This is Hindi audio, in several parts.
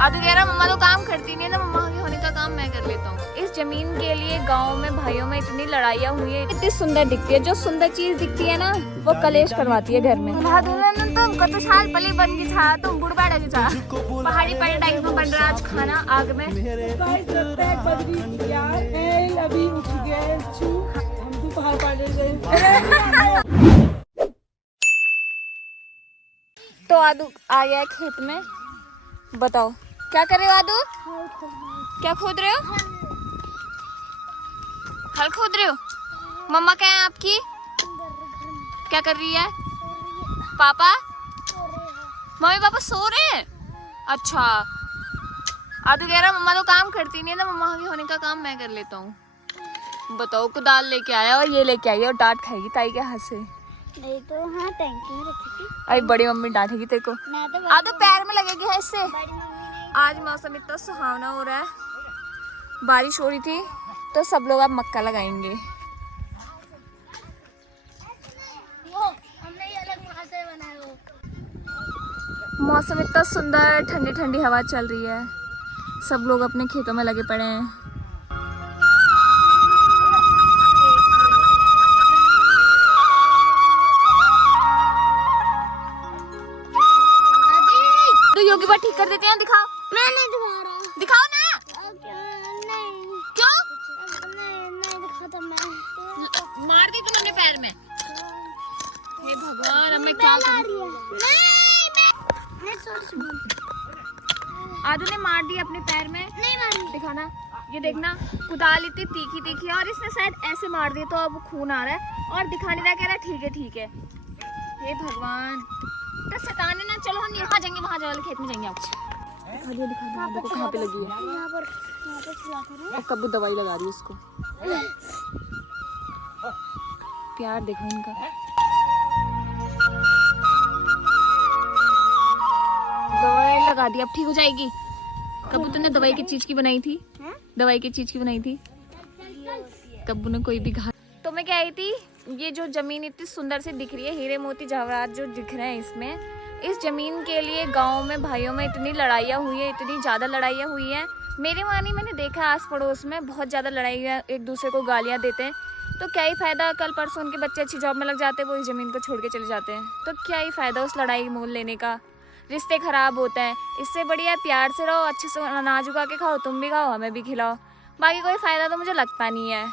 आदू कह रहा मम्मा तो काम करती नहीं है ना, मम्मा के होने का काम मैं कर लेता हूँ। इस जमीन के लिए गांव में भाइयों में इतनी लड़ाइयाँ हुई है, इतनी सुंदर दिखती है। जो सुंदर चीज दिखती है ना वो कलेश करवाती है घर में। तुम कत साल पहले बन की था, तुम बुढ़बाड़ा की था। पहाड़ी पैराडाइज में बन रहा आज खाना आग में। अभी उठ गए हम भी पहाड़ पाड़े गए। तो आदू आ गया खेत में। बताओ क्या कर रहे हो आदू? क्या खोद रहे हो? हल खोद रहे हो? मम्मा क्या है आपकी? क्या कर रही है? पापा? मम्मी पापा सो रहे हैं? अच्छा। आदू कह रहा मम्मा तो काम करती नहीं है ना, मम्मा के होने का काम मैं कर लेता हूँ। बताओ कुदाल लेके आया और ये लेके आई और डांट खाएगी ताई के हाथ से। नहीं तो हाँ टैंकी में रखी थी। अरे बड़ी मम्मी डांटेगी तेरे को। आदू पैर में लगेगी है इससे। आज मौसम इतना सुहावना हो रहा है, बारिश हो रही थी तो सब लोग अब मक्का लगाएंगे। मौसम इतना सुंदर, ठंडी ठंडी हवा चल रही है, सब लोग अपने खेतों में लगे पड़े हैं। तो योगी बात ठीक कर देते हैं, दिखाओ। मैं नहीं दिखा रहा। दिखाओ ना। नहीं क्यों? नहीं दिखाता मैं। मार दी तुमने पैर में। हे भगवान, अब मैं क्या करूं? आदू ने मार दी अपने पैर में। नहीं मारी। दिखाना, ये देखना कुदाल इतनी तीखी तीखी है और इसने शायद ऐसे मार दी तो अब खून आ रहा है और दिखा नहीं रहा, कह रहा ठीक है ठीक है। हे भगवान, तो सताने ना। चलो हम यहाँ जाएंगे, वहाँ जाओ खेत में जाएंगे। आप दिखा दो कहाँ पे लगी है। यहाँ पर छिला कर और कब्बू दवाई लगा रही है उसको। प्यार देखो इनका। दवाई लगा दी, अब ठीक हो जाएगी। कब्बू तुमने दवाई किस चीज की बनाई थी? दवाई किस चीज की बनाई थी? कब्बू ने कोई भी घाट। तो मैं क्या आई थी, ये जो जमीन इतनी सुंदर से दिख रही है, हीरे मोती जवाहरात जो दिख रहे हैं इसमें, इस जमीन के लिए गांव में भाइयों में इतनी लड़ाइयाँ हुई है, इतनी ज़्यादा लड़ाइयाँ हुई हैं। मेरे मानी मैंने देखा आस पड़ोस में बहुत ज़्यादा लड़ाइयाँ, एक दूसरे को गालियाँ देते हैं। तो क्या ही फ़ायदा, कल परसों उनके बच्चे अच्छी जॉब में लग जाते हैं, वो इस ज़मीन को छोड़ के चले जाते हैं। तो क्या ही फ़ायदा उस लड़ाई मोल लेने का, रिश्ते ख़राब होते हैं। इससे बढ़िया प्यार से रहो, अच्छे से अनाज उगा के खाओ, तुम भी खाओ हमें भी खिलाओ। बाकी कोई फ़ायदा तो मुझे लगता नहीं है।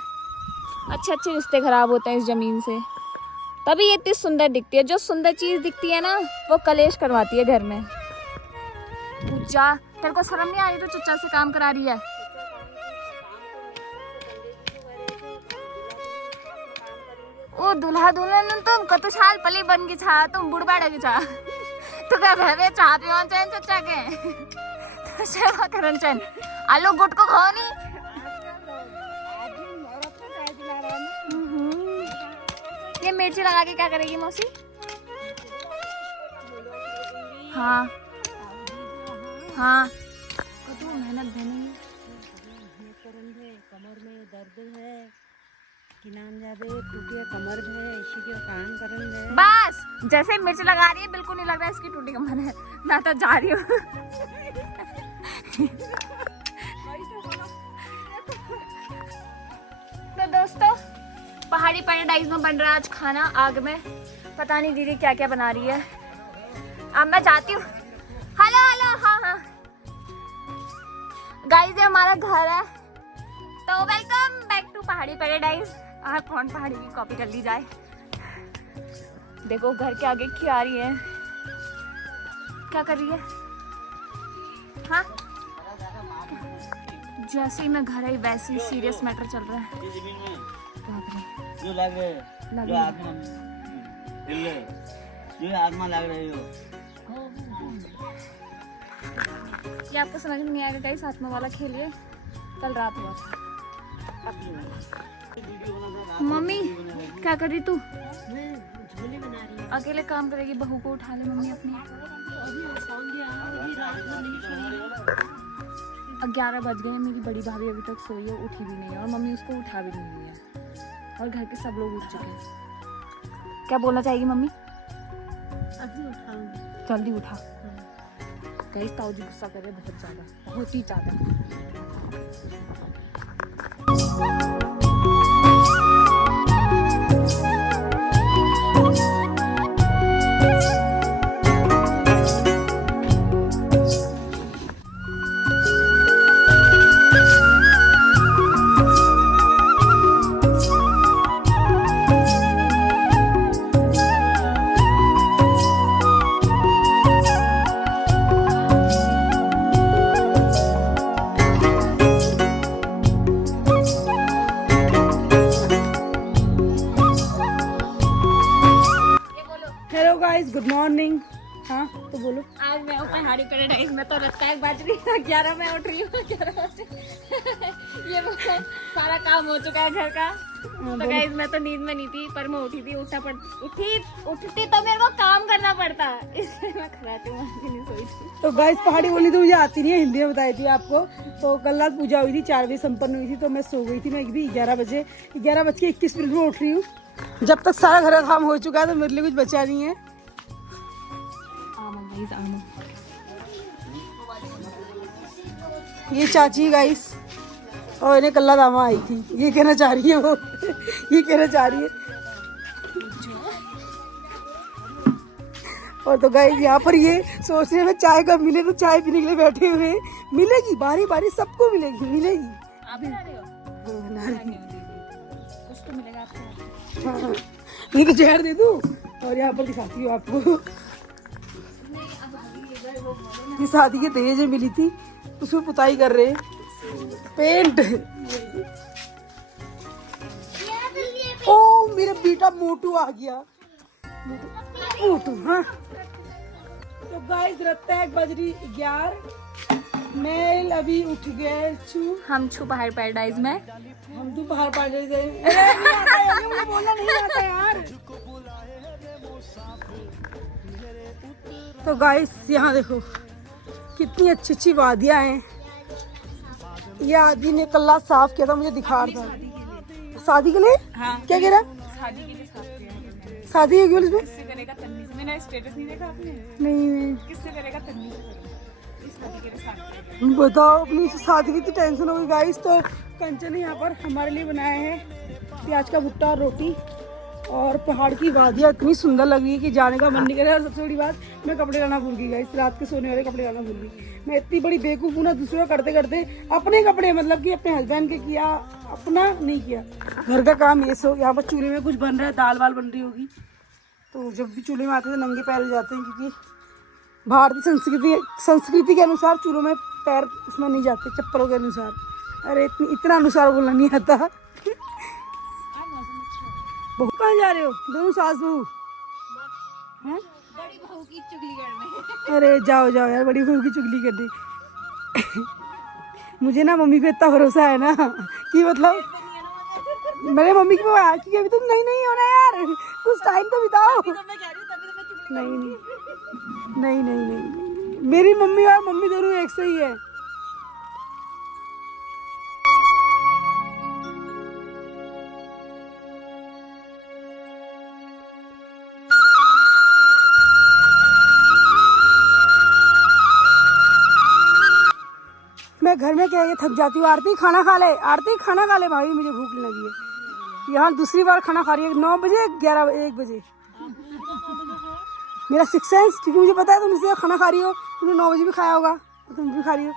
अच्छे अच्छे रिश्ते ख़राब होते हैं इस ज़मीन से, तभी ये इतनी सुंदर दिखती है। जो सुंदर चीज़ दिखती है ना वो कलेश करवाती है घर में। जा, तेरे को शर्म नहीं आ रही तो चचा से काम करा रही है? ओ दुल्हा दुल्हन तुम कत साल पहले बन की छा, तुम बुढ़बाड़ा की छा। तो क्या भवे चाह पियो चैन चचा के तो सेवा करन चैन आलू गुट को खाओ नहीं। ये मिर्ची लगा के क्या करेगी मौसी? हाँ हाँ तो मेहनत देनी। कमर में दर्द है कि नाम जादे टूटी कमर है, इसी के काम करन है। बस जैसे मिर्च लगा रही है बिल्कुल नहीं लग रहा है इसकी टूटी कमर है। मैं तो जा रही हूँ। तो दोस्तों, पहाड़ी पैराडाइज में बन रहा आज खाना आग में। पता नहीं दीदी क्या क्या बना रही है। अब मैं जाती हूँ। हेलो हेलो, हाँ हाँ गाइस, ये हमारा घर है। तो वेलकम बैक टू पहाड़ी पैराडाइज। कौन पहाड़ी की कॉपी कर ली जाए। देखो घर के आगे की आ रही है, क्या कर रही है? हाँ, जैसे ही मैं घर आई वैसे ही सीरियस मैटर चल रहा है। जो लगे जो आत्मा लग रही हो। ये आपको समझ में नहीं आएगा गाइस, आत्मा वाला खेलिए, कल रात हुआ था। मम्मी क्या कर रही तू? अकेले काम करेगी, बहू को उठा ले मम्मी अपनी। 11 बज गए, मेरी बड़ी भाभी अभी तक सोई है, उठी भी नहीं है और मम्मी उसको उठा भी नहीं है और घर के सब लोग उठ चुके हैं। क्या बोलना चाहेगी मम्मी? अभी उठाऊंगी। जल्दी उठा, गाइस ताऊ जी गुस्सा कर रहे हैं बहुत ज़्यादा, बहुत ही ज़्यादा। Hello guys, good morning. हाँ तो बोलो। आज मैं हूँ पहाड़ी पैराडाइज में, तो लगता है बज रही है 11 में उठ रही हूँ 11 बजे। ये वो सारा काम हो चुका है घर का। तो गाइस मैं तो नींद में नहीं थी, पर मैं उठी थी, उठती तो मेरे को काम करना पड़ता, इसलिए मैं खराटी हूँ, नहीं सोई थी। तो गाइस पहाड़ी बोली तो मुझे आती नहीं है, हिंदी में बताई थी आपको। तो कल रात पूजा हुई थी, 4 बजे संपन्न हुई थी, तो मैं सो गई थी। मैं भी 11:21 में उठ रही हूँ। जब तक सारा घर का काम हो चुका है तो मेरे लिए कुछ बचा नहीं है। ये चाची गाइस, और इन्हें कल्ला दामा आई थी, ये कहना चाह रही है वो ये कहना चाह रही है। और तो गाइस यहाँ पर ये सोच रहे हैं चाय कब मिले, तो चाय पीने के लिए बैठे हुए हैं। मिलेगी, बारी बारी सबको मिलेगी। आप बना रहे हो? कुछ तो मिलेगा आपको। हाँ, ये जहर दे दूं। और यहाँ पर दिखाती हूँ आपको, ये शादी के दहेज में मिली थी, उसमें पुताई कर रहे हैं, पेंट। ओ मेरा बेटा मोटू आ गया, मोटू। हाँ तो गाइस लगता है बजरी 11, मैं अभी उठ गए छू। हम छू पहाड़ पैराडाइज में, हम तो बाहर पढ़ने गए। नहीं आता है, मुझे बोलना नहीं आता यार। तो गाइस यहाँ देखो कितनी अच्छी अच्छी वादियाँ हैं। ये आदमी ने कल साफ किया था, मुझे दिखा रहा था। शादी के लिए? हाँ। क्या कह रहा? शादी के लिए साफ किया। शादी होगी उसमें? किससे करेगा तन्नी से? मैंने स्टेटस नहीं देखा आपने? नहीं। किससे करेगा तन्नी से? शादी के लिए साफ किया। बताओ, अपनी शादी की इतनी टेंशन होगी गाइस। तो कंचन ने यहाँ पर हमारे लिए बनाया है प्याज का भुट्टा और रोटी। और पहाड़ की वादियाँ इतनी सुंदर लग रही है कि जाने का मन नहीं कर रहा है। और सबसे बड़ी बात, मैं कपड़े लाना भूल गई गाइस, रात के सोने वाले कपड़े लाना भूल गई। मैं इतनी बड़ी बेवकूफ़ हूँ ना, दूसरों का करते करते अपने कपड़े, मतलब कि अपने हस्बैंड के किया, अपना नहीं किया। घर का काम ये सो। यहाँ पर चूल्हे में कुछ बन रहा है, दाल वाल बन रही होगी। तो जब भी चूल्हे में आते हैं नंगे पैर हो जाते हैं, क्योंकि भारतीय संस्कृति के अनुसार चूल्हों में पैर उसमें नहीं जाते, चप्पलों के अनुसार। अरे इतना अनुसार बोलना नहीं आता। बहू कहाँ जा रहे हो? दोनों सास बहू हैं? बड़ी बहू की चुगली करने। अरे जाओ यार, बड़ी बहू की चुगली करने। मुझे ना मम्मी पे इतना भरोसा है ना कि मतलब मेरे मम्मी की कि अभी तुम नहीं हो ना यार, कुछ टाइम तो बिताओ। नहीं, मेरी मम्मी और मम्मी दोनों एक से ही है। मैं घर में कह के थक जाती हूँ, आरती खाना खा ले भाई, मुझे भूख लगी है। यहाँ दूसरी बार खाना खा रही है 9 बजे, 1 बजे। मेरा सिक्स सेंस, क्योंकि मुझे पता है तुम इससे खाना खा रही हो, तुमने 9 बजे भी खाया होगा, तो तुम भी खा रही हो।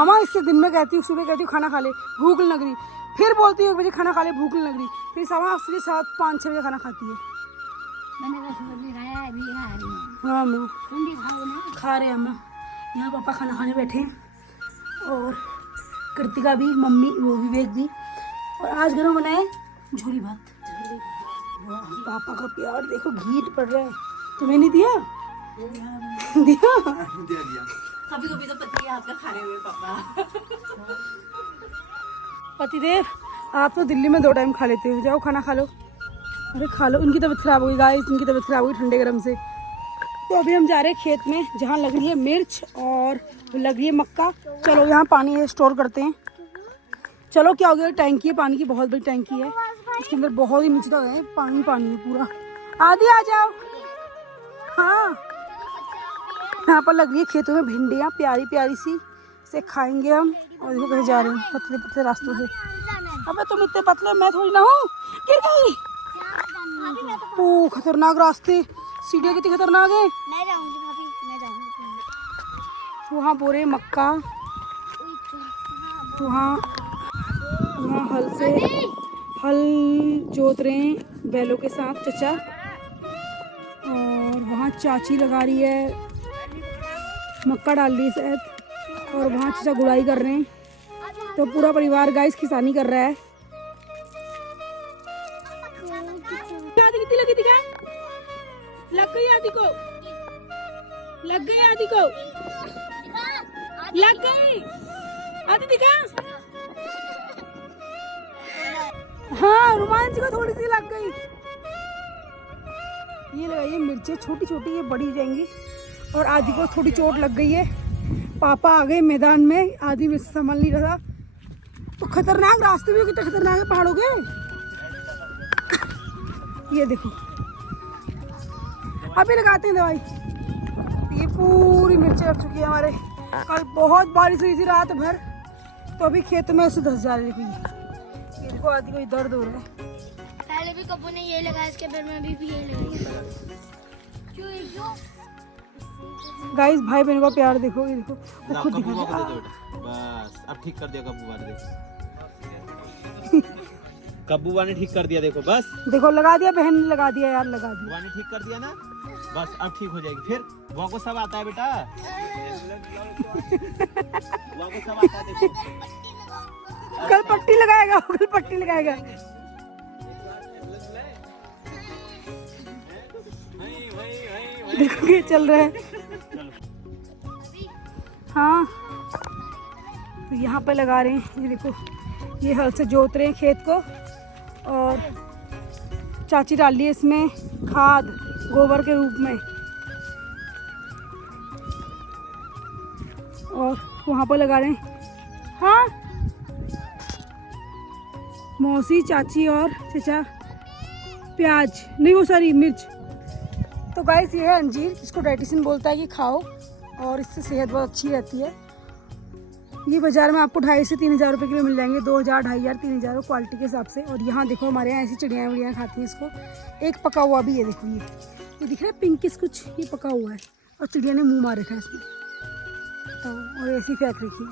अम्मा इससे दिन में कहती हूँ, सुबह कहती हूँ खाना खा ले, भूख लग रही, फिर बोलती हूँ 1 बजे खाना खा ले, भूख लग रही, फिर सामा 5-6 बजे खाना खाती है। हाँ अम्मा खा रहे हैं। अम्मा यहाँ पापा खाना खाने बैठे हैं, और कृतिका भी, मम्मी, वो विवेक भी। और आज घर में बनाए झोली भात। पापा का प्यार देखो, घी पड़ रहा है। तुम्हें नहीं दिया? दिया कभी कभी तो पति के हाथ का खाने हुए पापा। पतिदेव, आप तो दिल्ली में 2 टाइम खा लेते हो, जाओ खाना खा लो। अरे खा लो, उनकी तबीयत खराब होगी गाइस, उनकी तबीयत खराब होगी ठंडे गरम से। तो अभी हम जा रहे हैं खेत में, जहाँ लग रही है मिर्च और लग रही है मक्का। चलो यहाँ पानी है, स्टोर करते हैं। चलो क्या हो गया, टैंकी है पानी की, बहुत बड़ी टैंकी है, इसके अंदर बहुत ही नीचे तक है पानी है पूरा। आदि आ जाओ। हाँ यहाँ पर लग रही है खेतों में भिंडियाँ प्यारी प्यारी सी, से खाएंगे हम। और देखो कहीं जा रहे हैं पतले पतले रास्तों से। अबे तुम इतने पतले, मैं थोड़ी ना हूँ। गिर गई। ओ खतरनाक रास्ते, सीढ़ियाँ कितनी खतरनाक है। मैं जाऊंगी भाभी, मैं जाऊंगी। वहाँ बोरे मक्का, वहाँ हल जोत रहे हैं बैलों के साथ चचा। और वहाँ चाची लगा रही है, मक्का डाल रही है शायद। और वहाँ चचा गुड़ाई कर रहे हैं। तो पूरा परिवार गाइस किसानी कर रहा है। कितनी लगी थी क्या? लग गई आदि को, लग गई आदि को, लग गई आदि दिखा। हाँ रोमांच को थोड़ी सी लग गई। ये लगाइए मिर्चें छोटी छोटी, ये बड़ी हो जाएंगी। और आदि को थोड़ी चोट लग गई है। पापा आ गए मैदान में, आदि में संभल नहीं रहा। तो खतरनाक रास्ते भी कितने खतरनाक है पहाड़ों के। ये देखो अभी लगाते हैं दवाई। ये पूरी मिर्चें लग चुकी है हमारे। कल बहुत बारिश हुई थी रात भर, तो अभी खेत में ऐसे धस जा रही है। ये देखो आदि को दर्द हो रहा है। पहले भी कब्बू ने ये लगाया, इसके पैर में अभी भी ये लगाया। गाइस भाई बहन का प्यार देखो, ये देखो वो खुद दिखा। बस अब ठीक कर दिया कब्बूआ ने, देखो कब्बूआ ने ठीक कर दिया। देखो बस, देखो लगा दिया, बहन ने लगा दिया यार, लगा दिया। बुआ ने ठीक कर दिया ना, बस अब ठीक हो जाएगी। फिर बुआ को सब आता है बेटा, बुआ को सब आता है। देखो कल पट्टी लगाएगा, कल पट्टी लगाएगा। देखो ये चल रहा है। हाँ तो यहाँ पे लगा रहे हैं। ये देखो ये हल से जोत रहे हैं खेत को। और चाची डाल दी है इसमें खाद गोबर के रूप में। और वहाँ पर लगा रहे हैं। हाँ मौसी चाची और चचा प्याज नहीं, वो सॉरी मिर्च। तो गाइस ये है अंजीर, इसको डाइटिशियन बोलता है कि खाओ, और इससे सेहत बहुत अच्छी रहती है। ये बाजार में आपको 2,500 से 3,000 रुपये किलो मिल जाएंगे। 2,000, 2,500, 3,000 क्वालिटी के हिसाब से। और यहाँ देखो हमारे यहाँ ऐसी चिड़ियाँ विड़ियाँ खाती हैं इसको। एक पका हुआ भी है, देखो ये दिख रहा है पिंकिश कुछ, ये पका हुआ है। और चिड़िया ने मुँह मार रखा है इसमें, तो और ऐसी फेंक रखी है।